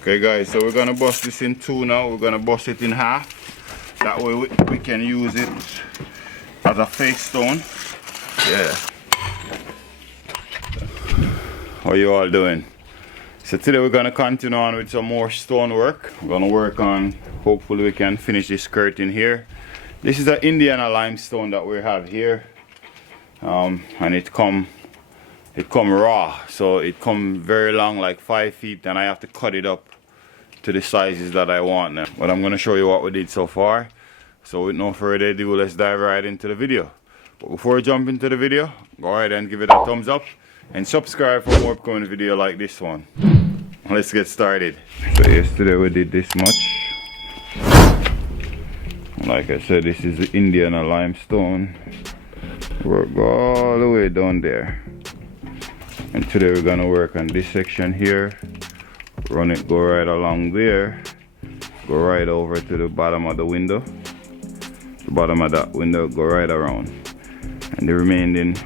Okay guys, so we're gonna bust this in two now. We're gonna bust it in half. That way we can use it as a face stone. Yeah. How you all doing? So today we're gonna continue on with some more stone work. We're gonna work on, hopefully we can finish this skirt in here. This is an Indiana limestone that we have here. And it come raw, so it come very long, like 5 feet, and I have to cut it up to the sizes that I want now. But I'm gonna show you what we did so far. So with no further ado, let's dive right into the video. But before we jump into the video, go ahead and give it a thumbs up and subscribe for more upcoming video like this one. Let's get started. So yesterday we did this much. Like I said, this is the Indiana limestone. Work all the way down there. And today we're gonna work on this section here. Run it, go right along there. Go right over to the bottom of the window. The bottom of that window, go right around. And the remaining,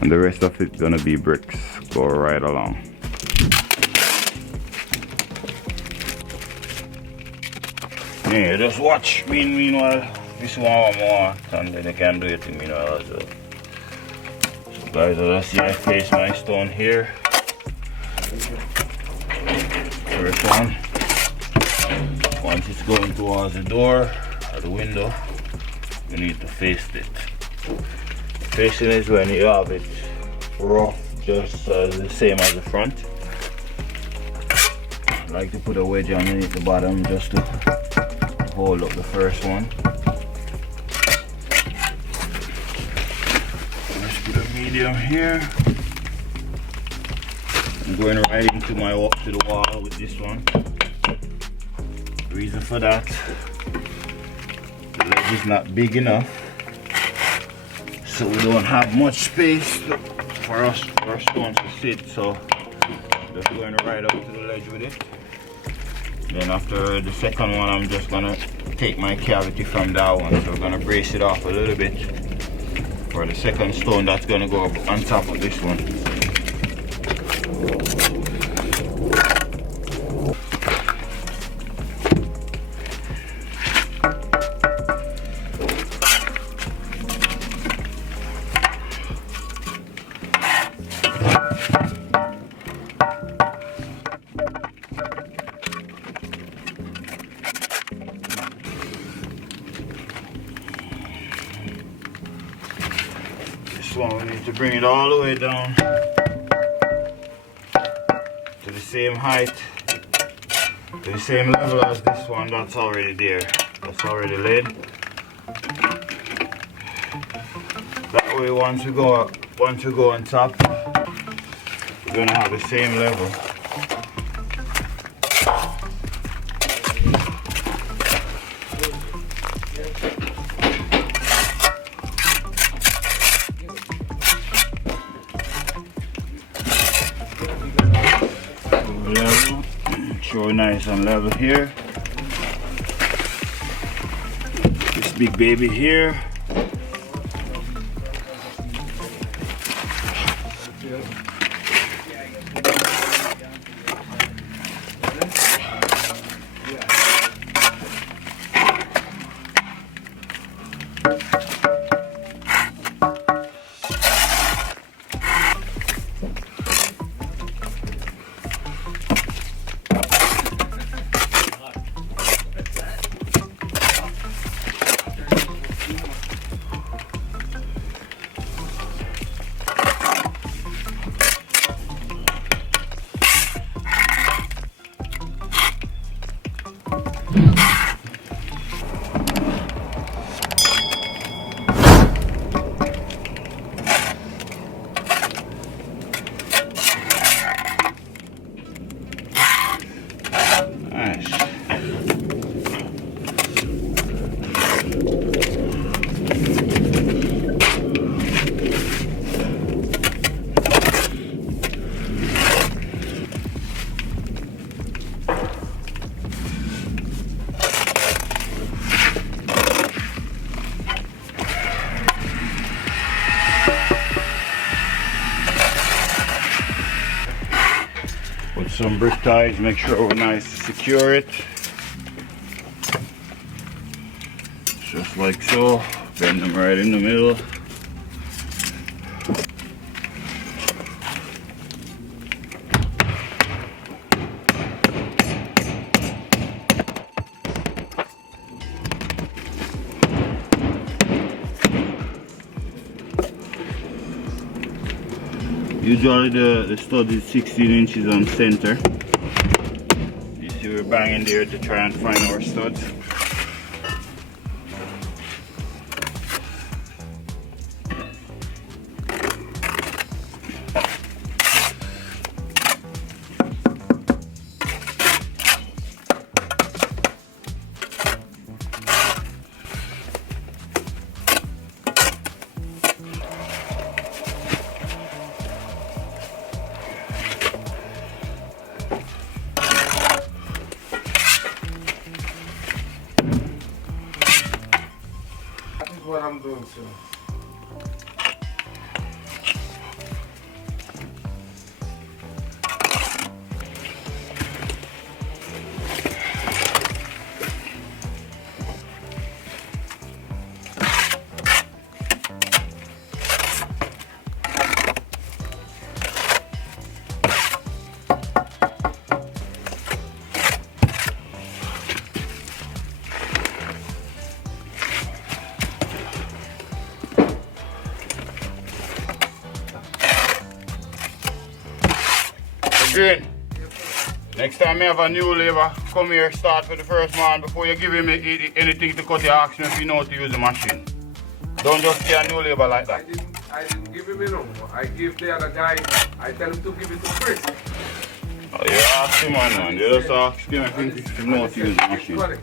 and the rest of it gonna be bricks. Go right along. Yeah, just watch me meanwhile. This one more, and then I can do it meanwhile as well. So guys, as I see, I place my stone here. First one. Once it's going towards the door or the window, you need to face it. Facing is when you have it rough, just the same as the front. I like to put a wedge underneath the bottom just to hold up the first one. Let's put a medium here. I'm going right into my up to the wall with this one. Reason for that, the ledge is not big enough, so we don't have much space for our stones to sit. So just going right up to the ledge with it. Then after the second one, I'm just gonna take my cavity from that one. So we're gonna brace it off a little bit for the second stone that's gonna go up on top of this one. One, we need to bring it all the way down to the same height, to the same level as this one that's already there, that's already laid. That way once we go on top, we're gonna have the same level. Level, show nice and level here. This big baby here. some brick ties, make sure we're nice to secure it. Just like so, bend them right in the middle. Usually the stud is 16 inches on center. You see we're banging there to try and find our studs. What I'm doing, sir. Green. Next time you have a new labor, come here, start with the first man. Before you give him anything to cut, you ask him if you know how to use the machine. Don't just get a new labor like that. I didn't give him no. I give the other guy, I tell him to give it to Chris. Oh, you ask him, man. You just ask him if you know how to use the machine.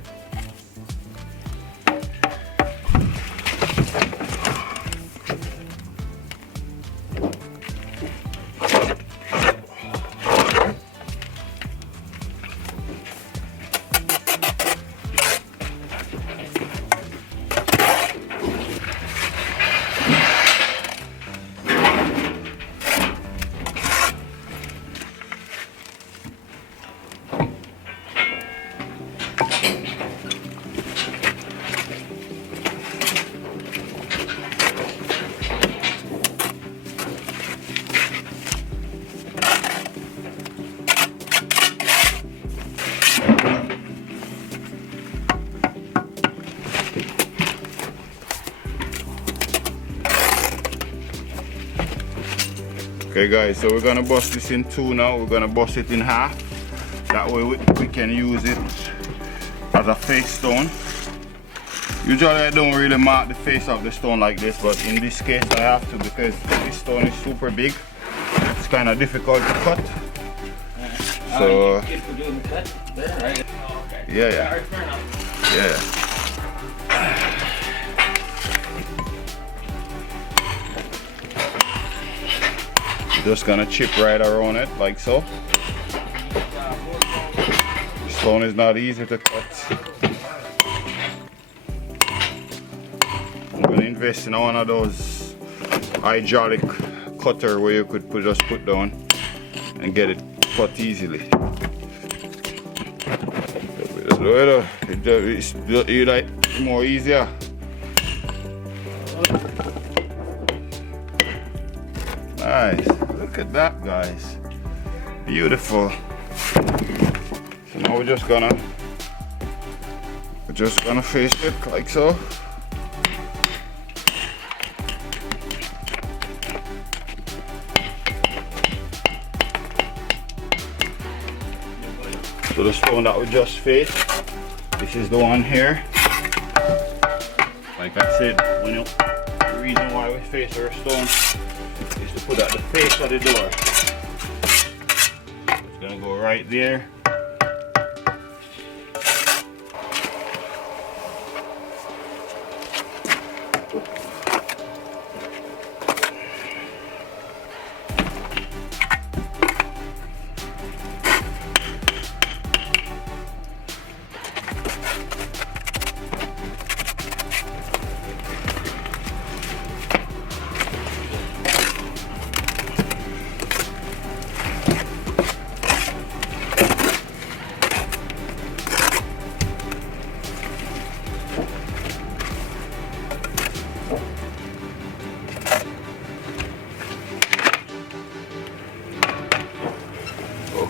Okay guys, so we're gonna bust this in two now. We're gonna bust it in half. That way we can use it as a face stone. Usually I don't really mark the face of the stone like this, but in this case I have to because this stone is super big. It's kind of difficult to cut. So yeah. Just gonna chip right around it like so. Stone is not easy to cut. I'm gonna invest in one of those hydraulic cutter where you could just put down and get it cut easily. It's like more easier. Nice. Look at that, guys. Beautiful. So now we're just gonna face it like so. So the stone that we just faced, this is the one here. Like I said, the reason why we face our stone is to put at the face of the door. It's gonna go right there.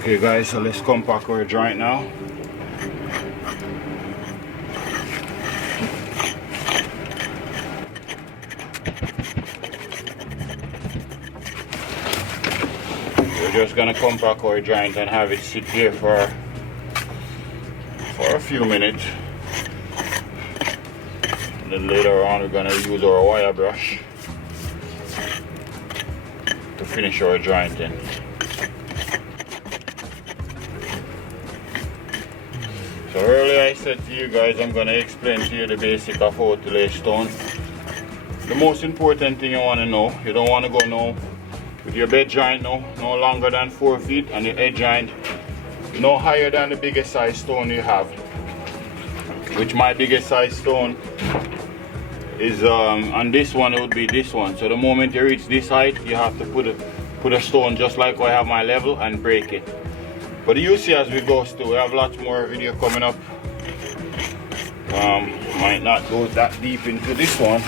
Okay guys, so let's compact our joint now. We're just gonna compact our joint and have it sit here for a few minutes. And then later on we're gonna use our wire brush to finish our jointing. So earlier I said to you guys I'm going to explain to you the basic of how to lay stone. The most important thing you want to know, you don't want to go now with your bed joint no longer than 4 feet and your edge joint no higher than the biggest size stone you have. Which my biggest size stone is on this one, it would be this one. So the moment you reach this height you have to put a stone just like I have my level and break it. But you see as we go still, we have lots more video coming up. Might not go that deep into this one.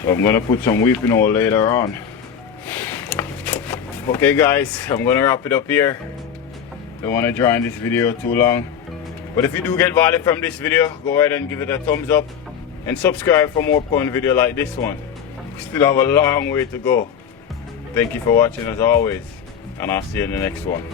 So I'm gonna put some weeping oil later on. Okay guys, I'm gonna wrap it up here. Don't wanna draw in this video too long. But if you do get value from this video, go ahead and give it a thumbs up and subscribe for more upcoming video like this one. We still have a long way to go. Thank you for watching as always, and I'll see you in the next one.